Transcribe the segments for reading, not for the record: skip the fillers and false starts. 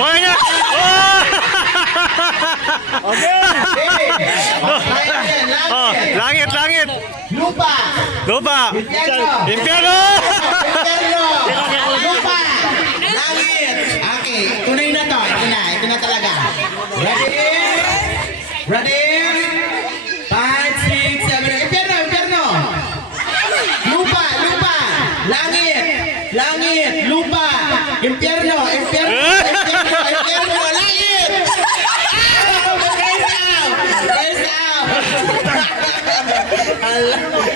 Kaya niya! Oh! Okay. Oh, langit, langit! Lupa. Lupa! Impyerno. Impyerno! Impyerno. Lupa. Langit. Okay. Tunay na to. Ito na talaga. Ready? Ready? 5, 6, 7, Impyerno, impyerno. Lupa, lupa. Langit. Langit. Lupa. Impyerno, impyerno, impyerno, impyerno. Langit. Guys out.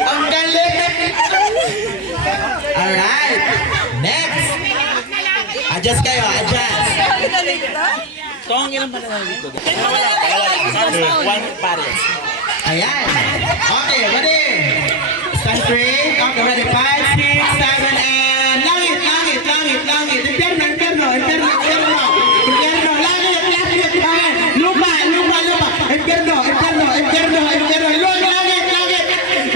Ang galing. Alright. Next. Adjust kayo, adjust. Kung ilan pa na dito? One pares. Ayan. Okay, ready? Stand straight. Okay, ready? 5, 6, 7, and langit, langit, langit, langit. Impyerno, impyerno, impyerno, impyerno. Impyerno, langit, langit, langit. Lupa, lupa, lupa. Impyerno, impyerno, impyerno, impyerno. Langit, langit.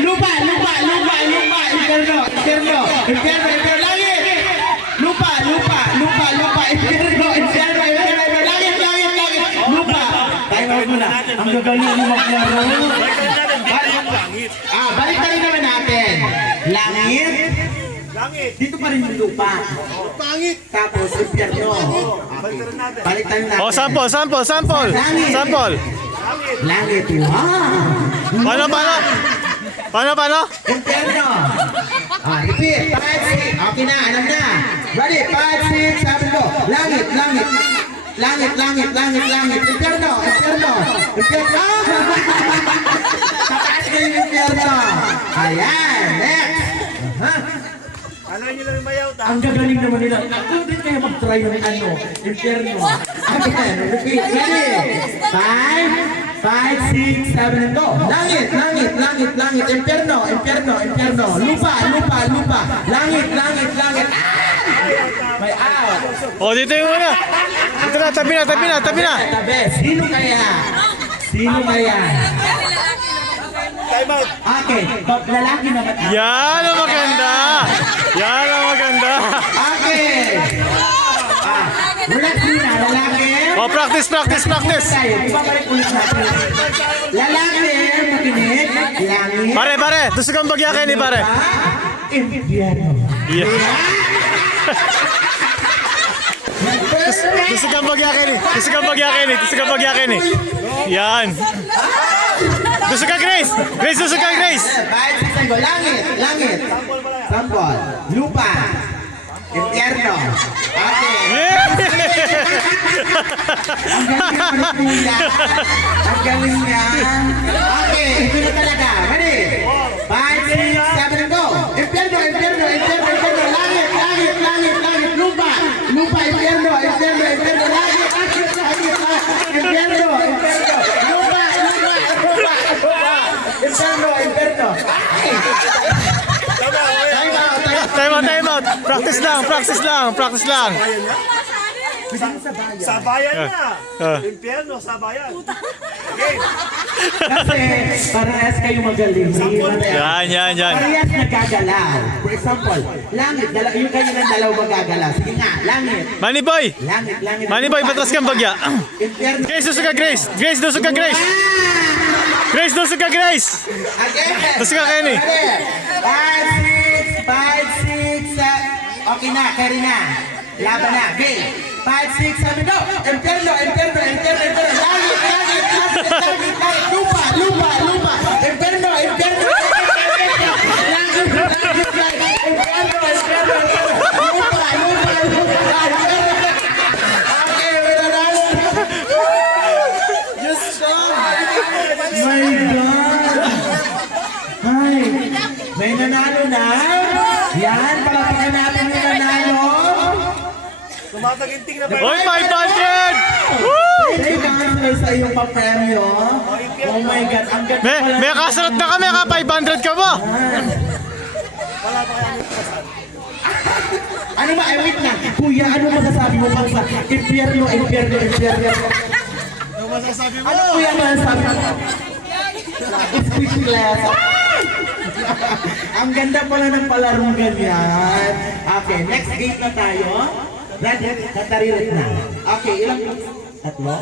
Lupa, lupa, lupa, lupa. Impyerno, impyerno, impyerno, impyerno. Langit. Lupa, lupa, lupa, lupa. Impyerno, impyerno, impyerno. Langit, langit, langit. Lupa. Tayo muna. Ang gagaling mo maglaro. Balik tayo naman natin. Langit. Langit. Dito pa rin yung lupa. Pangit. Tapos impyerno. Okay. Balik tayo natin. Oh, sample, sample, sample! Sample! Langit. Wow. Paano, paano? Paano, paano? Impyerno. Repeat. 5, 6. Okay na, alam na. Ready? 5, 6, 7, go. Langit, langit. Langit, langit, langit, langit. Impyerno, impyerno. Impyerno. Tataas na yung impyerno. Ayan, next. Alam niyo lang yung mayaw ta. Ang gagaling naman nila. Ako din kayo mag-try ng ano, impyerno. Again, repeat. Ready? 5, 6, 7, and go. Langit, langit, langit, langit. Impyerno, impyerno, impyerno. Lupa, lupa, lupa. Langit, langit, langit. May out. Oh, dito yung una! Dito na, tabi na, tabi na, tabi na! Tabi. Sino kaya? Sino kaya? Time out. Okay, lalaki naman. Yan ang maganda! Yan ang maganda! Okay. Relax muna, lalaki. Oh, practice, practice, practice! Tayo, ibabalik ulit natin. Lalaki, makinig. Langit. Pare, pare! Gusto kang bagyakin ni pare! Impyerno. Yeah. Gusto kang bagyakin ni! Gusto kang bagyakin ni! Gusto kang bagyakin ni! Yan! Gusto ka, Grace! Grace, gusto ka, Grace! Kahit sa go, langit, langit. Sampol, lupa. Impyerno. Okay. Yeah! Ang galing niya. Okay, ito na talaga. Ready? 5, 6, 7, go. Impyerno, impyerno, impyerno, impyerno. Langit, langit, langit, langit. Lupa, lupa, impyerno, impyerno, impyerno. Langit, langit, langit, langit. Impyerno, impyerno. Lupa, lupa, lupa, lupa. Impyerno, impyerno. Time out, time out! Practice lang, practice lang, practice lang! Sa bayan na. Impyerno sa bayan. Okay. Kasi parehas kayo magaling. Yan, yan, yan! Parehas nagagalaw. For example, langit, yung kayo ng dalaw magagalaw. Sige nga, langit. Manny Boy! Langit, langit. Manny Boy, patras kang bagya! Impyerno. Grace, gusto ka, Grace! Grace, gusto ka, Grace! Grace, gusto ka, Grace! Again. Gusto ka, Kenny! 5, 6, 7. Okay na, carry na. Laban na. Okay. 5, 6, 7, go. Impyerno, impyerno, impyerno, impyerno. Langit, langit, langit, langit, langit. Lupa, lupa, lupa. Impyerno, impyerno. Langit, langit, langit. Impyerno, impyerno, impyerno. Lupa, lupa, lupa. Impyerno. Okay, we're done. Just stop. My God. Ay, may nanalo na. Yan, palapakan natin yung nanalo. Tumataginting na ba? Oy, 500! Woo! Thank you guys sa iyong papremyo. Oh my God, ang ganda pala. May kasalat na kami, ka 500 ka ba? Ano ba, wait na. Kuya, ano masasabi mo pang sa impyerno, impyerno, impyerno? Ano masasabi mo? Ano kuya masasabi mo? Speechless. Ang ganda pala ng palarong ganyan. Okay, next game na tayo. Ready? Tataririt na. Okay, ilang? Tatlo?